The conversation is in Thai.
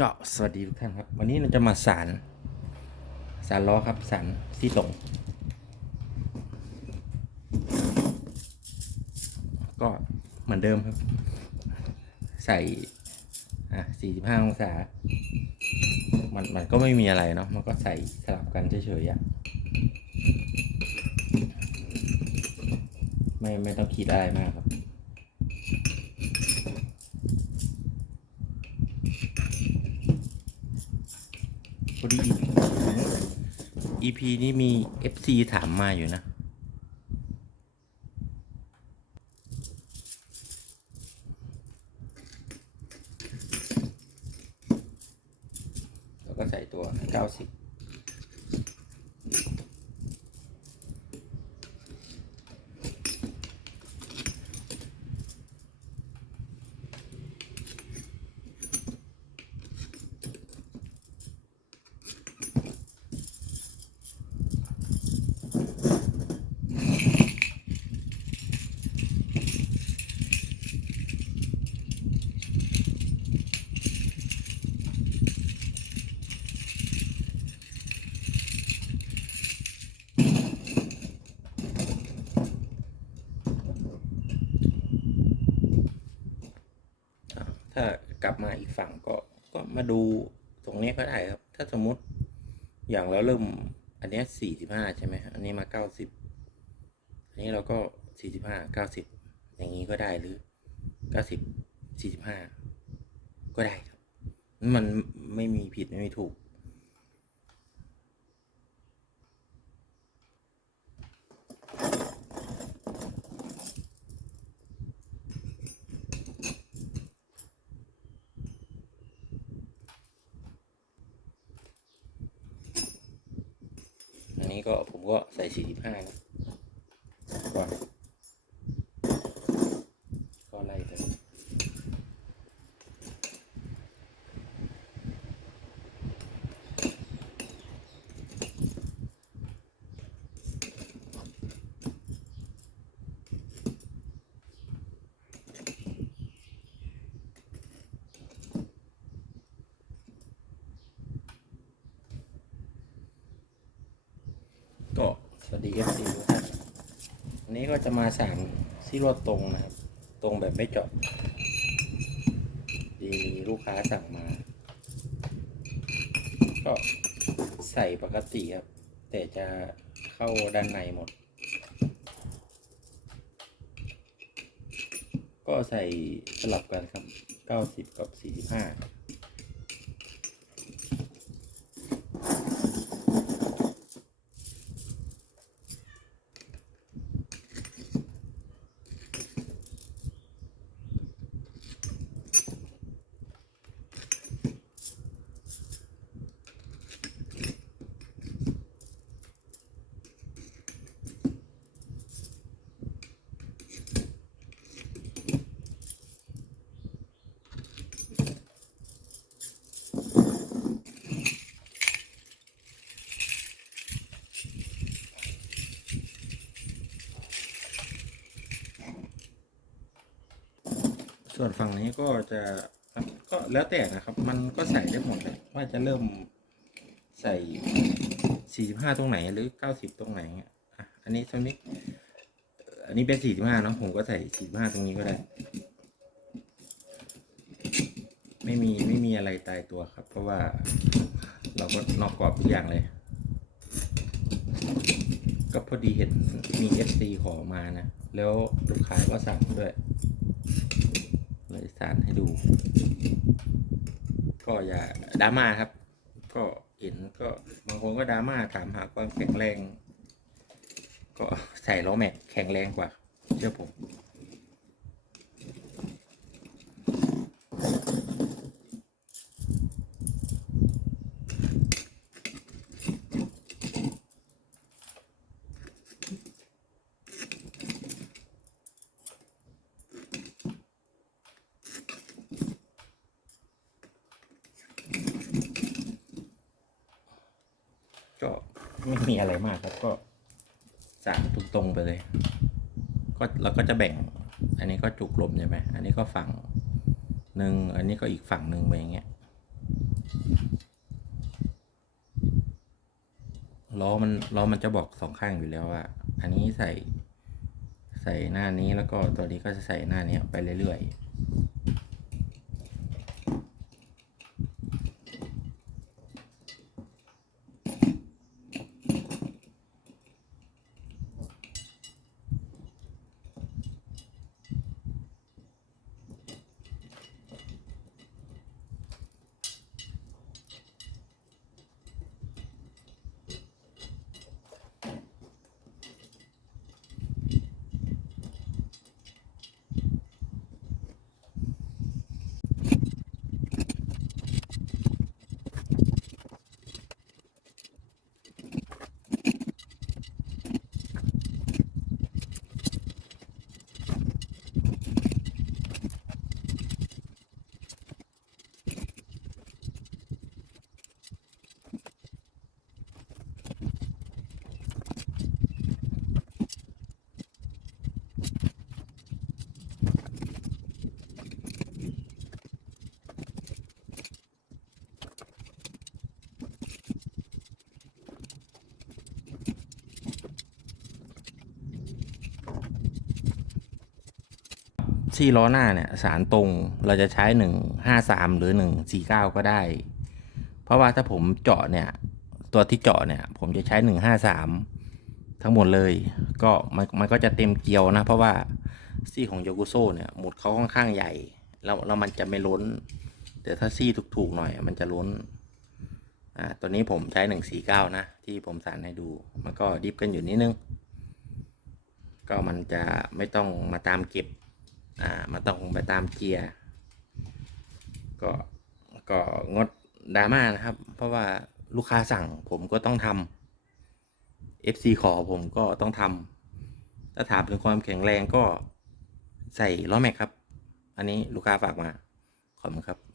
ก็สวัสดีทุกท่านครับ วันนี้เราจะมาสารสารล้อครับสารที่ตรงก็เหมือนเดิมครับ ใส่อะ45องศา มันมันก็ไม่มีอะไรเนาะมันก็ใส่สลับกันเฉยๆอะไม่ไม่ต้องคิดอะไรมากครับ พอดี EP นี้มี FC ถามมาอยู่นะ แล้วก็ใส่ตัว 90 ถ้ากลับมาอีกฝั่งก็ก็มาดูตรงนี้ก็ได้ครับ ถ้าสมมติอย่างเราเริ่ม อันนี้สี่สิบห้าใช่ไหมอันนี้มาเก้าสิบอันนี้เราก็สี่สิบห้าเก้าสิบอย่างนี้ก็ได้หรือเก้าสิบสี่สิบห้าก็ได้ครับ มันไม่มีผิดไม่มีถูก นี้ก็ผมก็ใส่สี่สิบห้านะก่อน ก็ไล่ไปก็ส วัสดีเอฟซีทุกท่านอันนี้ก็จะมาสามซีโร่ตรงนะครับ ตรงแบบไม่เจาะดีมีลูกค้าสั่งมา ก็ใส่ปกติครับ แต่จะเข้าด้านในหมด ก็ใส่สลับกันครับ 90 กับ 45 ส่วนฝั่งนี้ก็จะก็แล้วแต่นะครับ มันก็ใส่ได้หมดเลยว่าจะเริ่มใส่ 45 ตรงไหนหรือ 90 ตรงไหนเงี้ยอะอันนี้ตรงนี้ อันนี้เป็น 45 เนาะผมก็ใส่ 45 ตรงนี้ก็ได้ ไม่มีไม่มีอะไรตายตัวครับ เพราะว่าเราก็นอกกรอบทุกอย่างเลย ก็พอดีเห็นมี FC ขอมานะ แล้วลูกค้าก็สั่งด้วย สารให้ดู ก็อย่าดราม่าครับ ก็เห็นก็บางคนก็ดราม่าถามหาความแข็งแรง ก็ใส่ล้อแม็กแข็งแรงกว่า เชื่อผม ไม่มีอะไรมากครับก็สั่งตรงๆไปเลย ก็เราก็จะแบ่ง อันนี้ก็จุกลมใช่ไหมอันนี้ก็ฝั่งหนึ่งอันนี้ก็อีกฝั่งหนึ่งไปอย่างเงี้ยล้อมันล้อมันจะบอกสองข้างอยู่แล้วว่า อันนี้ใส่ใส่หน้านี้แล้วก็ตัวนี้ก็จะใส่หน้านี้ไปเรื่อยๆ ซี่ล้อหน้าเนี่ยสารตรงเราจะใช้หนึ่งห้าสามหรือหนึ่งสี่เก้าก็ได้ เพราะว่าถ้าผมเจาะเนี่ย ตัวที่เจาะเนี่ย ผมจะใช้หนึ่งห้าสามทั้งหมดเลย ก็มันมันก็จะเต็มเกลียวนะ เพราะว่าซี่ของโยกุโซเนี่ยหมุดเขาค่อนข้างใหญ่ แล้วแล้วมันจะไม่ล้น แต่ถ้าซี่ถูกๆหน่อย มันจะล้นอ่าตัวนี้ผมใช้หนึ่งสี่เก้านะ ที่ผมสานให้ดู มันก็ดิฟกันอยู่นิดนึง ก็มันจะไม่ต้องมาตามเก็บ อ่ามันต้องไปตามเกียร์ก็ก็งดดราม่านะครับ เพราะว่าลูกค้าสั่งผมก็ต้องทำ FC ขอผมก็ต้องทำถ้าถามถึงความแข็งแรงก็ใส่ล้อแม็กครับ อันนี้ลูกค้าฝากมา ขอบคุณครับ